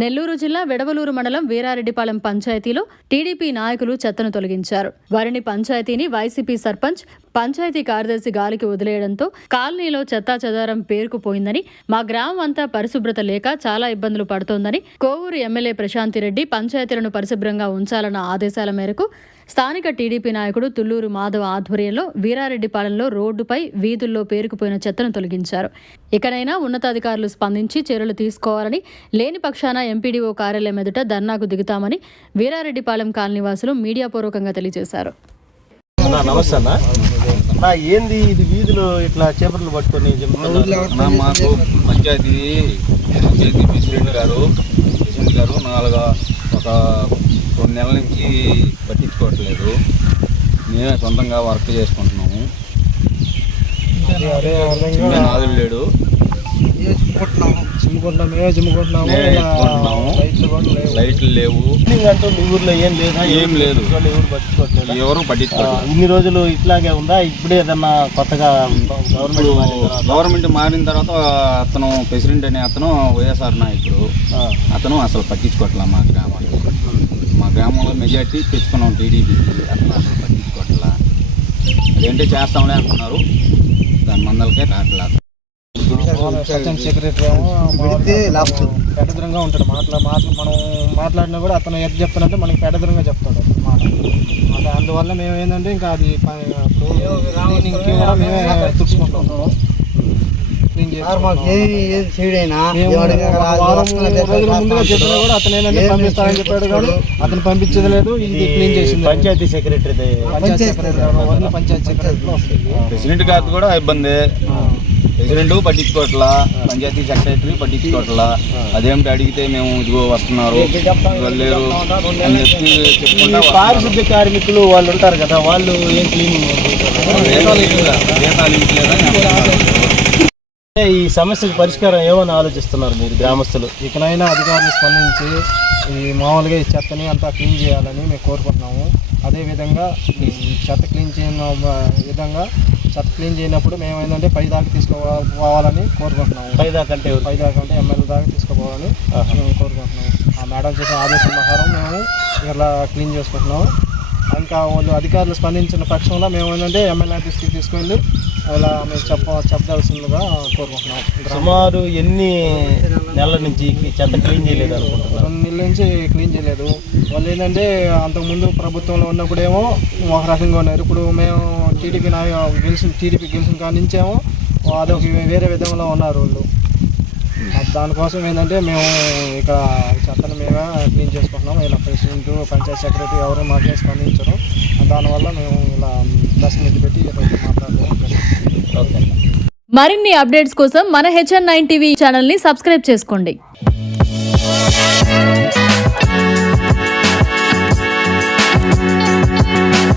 నెల్లూరు జిల్లా వెడవలూరు మండలం వీరారెడ్డిపాలెం పంచాయతీలో టీడీపీ నాయకులు చెత్తను తొలగించారు. వారిని పంచాయతీని వైసీపీ సర్పంచ్, పంచాయతీ కార్యదర్శి గాలికి వదిలేయడంతో కాలనీలో చెత్తాచెదారం పేరుకుపోయిందని, మా గ్రామం అంతా పరిశుభ్రత లేక చాలా ఇబ్బందులు పడుతోందని కోవూరు ఎమ్మెల్యే ప్రశాంతిరెడ్డి పంచాయతీలను పరిశుభ్రంగా ఉంచాలన్న ఆదేశాల మేరకు స్థానిక టీడీపీ నాయకుడు తుళ్లూరు మాధవ్ ఆధ్వర్యంలో వీరారెడ్డిపాలెంలో రోడ్డుపై వీధుల్లో పేరుకుపోయిన చెత్తను తొలగించారు. ఇకనైనా ఉన్నతాధికారులు స్పందించి చర్యలు తీసుకోవాలని, లేని పక్షాన ఎంపీడీఓ కార్యాలయం ఎదుట ధర్నాకు దిగుతామని వీరారెడ్డిపాలెం కాలనీవాసులు మీడియా పూర్వకంగా తెలియజేశారు. ఏంది ఇది వీధిలో ఇట్లా చేపలు పట్టుకొని మాకు పంచాయతీ ప్రెసిడెంట్ గారు ఒక 2 నెలల నుంచి పట్టించుకోవట్లేదు. మేమే సొంతంగా వర్క్ చేసుకుంటున్నాము. నాదులు లేడు, లైట్లు లేవు, ఊర్లో ఏం లేదు, ఎవరు పట్టించుకోవట్లేదు. ఇన్ని రోజులు ఇట్లాగే ఉందా? ఇప్పుడే ఏదన్నా కొత్తగా గవర్నమెంట్ మారిన తర్వాత అతను ప్రెసిడెంట్ అనే అతను వైఎస్ఆర్ నాయకుడు, అతను అసలు పట్టించుకోవట్లా. మా గ్రామంలో మెజార్టీ తెచ్చుకున్నాం టీడీపీకి, అతను అసలు పట్టించుకోవట్లా. అదేంటే చేస్తామని అంటున్నారు, దాని మందలకే రావట్లేదు. సెక్రటరీ పెడదరంగా ఉంటాడు. మనం మాట్లాడినా కూడా అతను ఎంత చెప్తానంటే మనకి పెడదరంగా చెప్తాడు మాట. అందువల్ల మేము ఏంటంటే ఇంకా అది క్లీనింగ్కి కూడా మేమే తుడుచుకుంటాం. ముందుగా చెప్పినా కూడా అతను ఏంటంటే పంపిస్తానని చెప్పాడు, కానీ అతను పంపించేది లేదు. ఇది క్లీన్ చేసింది పంచాయతీ సెక్రటరీ. పంచాయతీ సెక్రటరీలో వస్తుంది. ప్రెసిడెంట్ గారు కూడా ఇబ్బంది. ప్రెసిడెంట్ పట్టించుకోవట్లా, పంచాయతీ సెక్రటరీ పట్టించుకోవట్లా. అదేమిటి అడిగితే మేము ఇదిగో వస్తున్నారు వెళ్ళలేరు అని చెప్పి చెప్పుకుంటా. పారిశుద్ధ్య కార్మికులు వాళ్ళు ఉంటారు కదా, వాళ్ళు ఏం క్లీనింగ్ ఈ సమస్యకు పరిష్కారం ఏమని ఆలోచిస్తున్నారు మీరు గ్రామస్తులు? ఇకనైనా అధికారులు స్పందించి ఈ మామూలుగా ఈ చెత్తని అంతా క్లీన్ చేయాలని మేము కోరుకుంటున్నాము. అదేవిధంగా ఈ చెత్త క్లీన్ చేయనప్పుడు మేము ఏంటంటే పైదాకా తీసుకుపోవాలని కోరుకుంటున్నాము. పైదాకా అంటే ఎమ్మెల్యే దాకా తీసుకుపోవాలని మేము కోరుకుంటున్నాము. ఆ మేడం చేసిన ఆదేశం ప్రకారం మేము ఇలా క్లీన్ చేసుకుంటున్నాము. ఇంకా వాళ్ళు అధికారులు స్పందించిన పక్షంలో మేము ఏంటంటే ఎమ్మెల్యే ఆఫీస్కి తీసుకెళ్ళి అలా మేము చెప్పదలసిందిగా కోరుకుంటున్నాం. సుమారు ఎన్ని నెలల నుంచి చెత్త క్లీన్ చేయలేదు అనుకుంటున్నాం? 2 నెలల నుంచి క్లీన్ చేయలేదు. వాళ్ళు ఏంటంటే అంతకుముందు ప్రభుత్వంలో ఉన్నప్పుడేమో ఒక రకంగా ఉన్నారు. ఇప్పుడు మేము టీడీపీ గెలిచిన కాడి నుంచేమో అదొక వేరే విధంగా ఉన్నారు వాళ్ళు. దానికోసం ఏంటంటే మేము ఇక చెత్తను మేమే క్లీన్ చేసుకుంటున్నాం. ఇలా ప్రెసిడెంట్, పంచాయతీ సెక్రటరీ ఎవరు మాకే స్పందించరు. దానివల్ల మేము ఇలా ప్రెస్ మీట్ పెట్టి మాట్లాడుతున్నాం. మరిన్ని అప్డేట్స్ కోసం మన HN9 టీవీ ఛానల్ని సబ్స్క్రైబ్ చేసుకోండి.